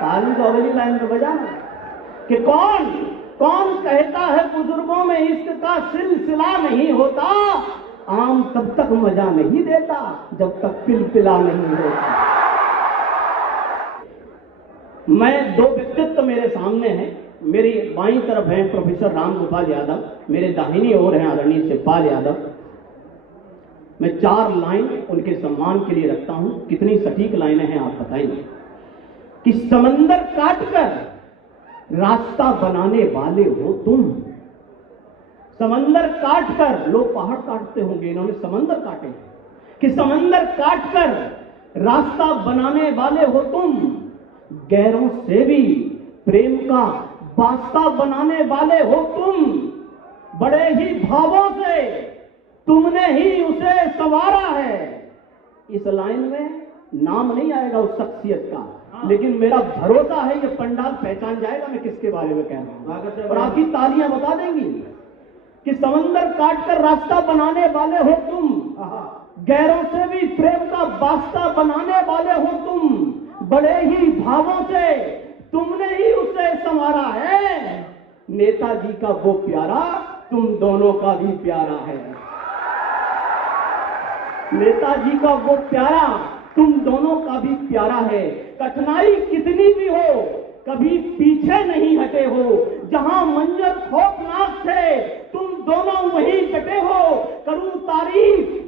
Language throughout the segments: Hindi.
ताली तो अगली लाइन में बजाना कि कौन कौन कहता है बुजुर्गों में इश्क का सिलसिला नहीं होता, आम तब तक मजा नहीं देता जब तक पिलपिला नहीं होता। मैं दो व्यक्तित्व मेरे सामने हैं। मेरी बाईं तरफ हैं प्रोफेसर राम गोपाल यादव, मेरे दाहिनी ओर हैं आदरणीय शिवपाल यादव। मैं 4 लाइन उनके सम्मान के लिए रखता हूं। कितनी सटीक लाइनें हैं आप बताइए। कि समंदर काटकर रास्ता बनाने वाले हो तुम। समंदर काटकर, लोग पहाड़ काटते होंगे, इन्होंने समंदर काटे। कि समंदर काटकर रास्ता बनाने वाले हो तुम, गैरों से भी प्रेम का वास्ता बनाने वाले हो तुम। बड़े ही भावों से तुमने ही उसे संवारा है। इस लाइन में नाम नहीं आएगा उस शख्सियत का, लेकिन मेरा भरोसा है ये पंडाल पहचान जाएगा मैं किसके बारे में कह रहा हूं, और आपकी तालियां बता देंगी। कि समंदर काटकर रास्ता बनाने वाले हो तुम, गैरों से भी प्रेम का वास्ता बनाने वाले हो तुम। बड़े ही भावों से तुमने ही उसे संवारा है। नेताजी का वो प्यारा तुम दोनों का भी प्यारा है। नेताजी का वो प्यारा तुम दोनों का भी प्यारा है। कठिनाई कितनी भी हो कभी पीछे नहीं हटे हो। जहां मंजर खौफनाक थे तुम दोनों वहीं डटे हो। करूं तारीफ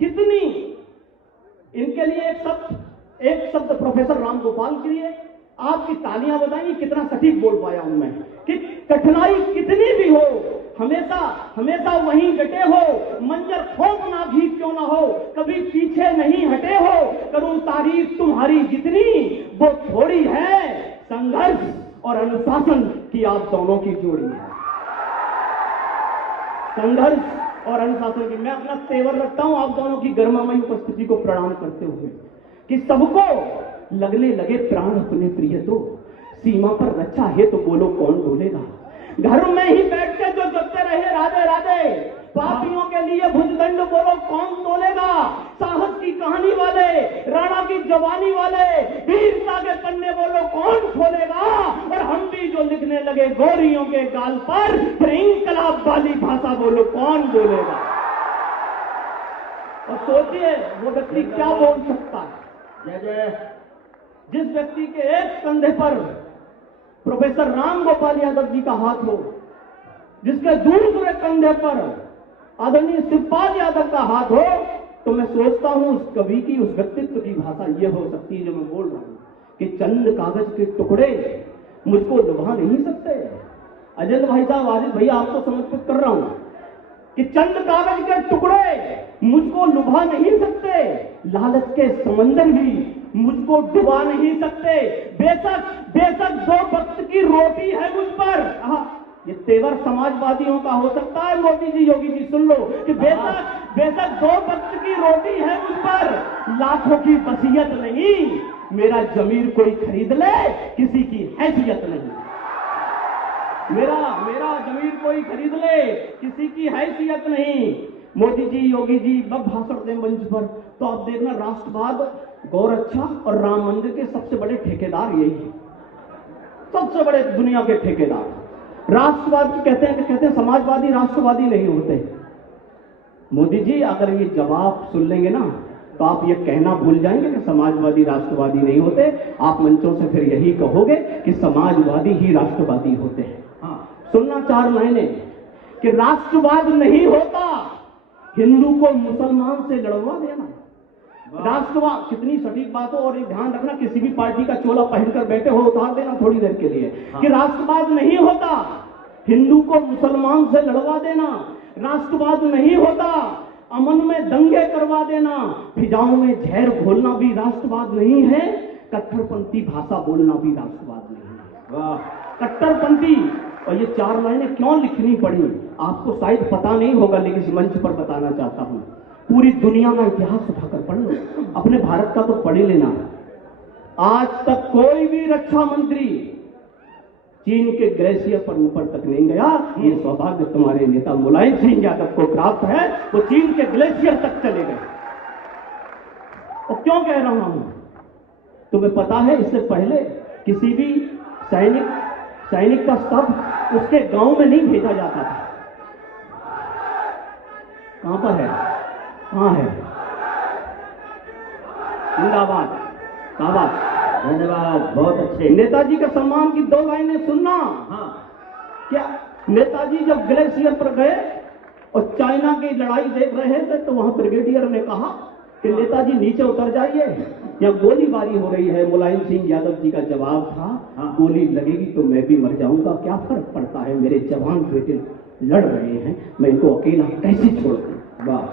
कितनी, इनके लिए एक शब्द प्रोफेसर राम गोपाल के लिए आपकी तालियां बताएंगी कितना सटीक बोल पाया हूं मैं। कि कठिनाई कितनी भी हो हमेशा हमेशा वहीं डटे हो। मंजर खौफनाक ही क्यों ना हो कभी पीछे नहीं हटे हो। करूं तारीफ तुम्हारी जितनी वो थोड़ी है। संघर्ष और अनुशासन की आप दोनों की जोड़ी है। संघर्ष और अनुशासन की। मैं अपना तेवर रखता हूं आप दोनों की गर्मामयी उपस्थिति को प्रणाम करते हुए कि सबको लगने लगे प्राण अपने प्रिय तो, सीमा पर रक्षा है तो बोलो कौन बोलेगा। घर में ही बैठ के जो जपते रहे राधे राधे, पापियों के लिए भुजदंड बोलो कौन तोलेगा। साहस की कहानी वाले, राणा की जवानी वाले, वीरता के पन्ने बोलो कौन खोलेगा। और हम भी जो लिखने लगे गोरियों के गाल पर, फिर इंकलाब वाली भाषा बोलो कौन बोलेगा। और सोचिए वो व्यक्ति क्या बोल सकता है। जय जय। जिस व्यक्ति के एक कंधे पर प्रोफेसर राम गोपाल यादव जी का हाथ हो, जिसके दूसरे कंधे पर आदरणीय शिवपाल यादव का हाथ हो, तो मैं सोचता हूं उस कवि की, उस व्यक्तित्व की भाषा यह हो सकती है जो मैं बोल रहा हूं कि चंद कागज के टुकड़े मुझको लुभा नहीं सकते। अजय भाई साहब, आदिल भैया आपको समर्पित कर रहा हूं कि चंद कागज के टुकड़े मुझको लुभा नहीं सकते। लालच के समंदर भी मुझको डुबा नहीं सकते। बेशक 2 वक्त की रोटी है मुझ पर। ये तेवर समाजवादियों का हो सकता है। मोदी जी, योगी जी सुन लो कि बेशक 2 वक्त की रोटी है मुझ पर, लाखों की वसीयत नहीं। मेरा जमीर कोई खरीद ले, किसी की हैसियत नहीं। मेरा जमीर कोई खरीद ले, किसी की हैसियत नहीं। मोदी जी, योगी जी जब भाषण दें मंच पर तो आप देखना राष्ट्रवाद, गौरक्षा और राम मंदिर के सबसे बड़े ठेकेदार यही है। सबसे बड़े दुनिया के ठेकेदार राष्ट्रवाद की कहते हैं समाजवादी राष्ट्रवादी नहीं होते। मोदी जी अगर ये जवाब सुन लेंगे ना तो आप ये कहना भूल जाएंगे कि समाजवादी राष्ट्रवादी नहीं होते। आप मंचों से फिर यही कहोगे कि समाजवादी ही राष्ट्रवादी होते हैं। सुनना 4 लाइनें कि राष्ट्रवाद नहीं होता हिंदू को मुसलमान से लड़वा देना। राष्ट्रवाद कितनी सटीक बात हो। और ये ध्यान रखना किसी भी पार्टी का चोला पहनकर बैठे हो उतार देना थोड़ी देर के लिए। कि राष्ट्रवाद नहीं होता हिंदू को मुसलमान से लड़वा देना। राष्ट्रवाद नहीं होता अमन में दंगे करवा देना। फिजाओं में जहर घोलना भी राष्ट्रवाद नहीं है। कट्टरपंथी भाषा बोलना भी राष्ट्रवाद नहीं है। वाह, कट्टरपंथी। और ये 4 लाइनें क्यों लिखनी पड़ी आपको शायद पता नहीं होगा, लेकिन इस मंच पर बताना चाहता हूं। पूरी दुनिया का इतिहास उठाकर पढ़ लो, अपने भारत का तो पढ़ ही लेना। आज तक कोई भी रक्षा मंत्री चीन के ग्लेशियर पर ऊपर तक नहीं गया। ये सौभाग्य तुम्हारे नेता मुलायम सिंह यादव को प्राप्त है, वो चीन के ग्लेशियर तक चले गए। और क्यों कह रहा हूं तुम्हें पता है इससे पहले किसी भी सैनिक का शव उसके गांव में नहीं भेजा जाता था। कहां पर है, कहां है? जिंदाबाद, शाबाश, धन्यवाद, बहुत अच्छे। नेताजी के सम्मान की 2 लाइनें सुनना। हाँ, क्या नेताजी जब ग्लेशियर पर गए और चाइना की लड़ाई देख रहे थे तो वहां ब्रिगेडियर ने कहा कि नेताजी नीचे उतर जाइए, यहाँ गोलीबारी हो रही है। मुलायम सिंह यादव जी का जवाब था, हाँ, गोली लगेगी तो मैं भी मर जाऊंगा, क्या फर्क पड़ता है, मेरे जवान बेटे लड़ रहे हैं, मैं इनको अकेला कैसे छोड़ दूं। वाह।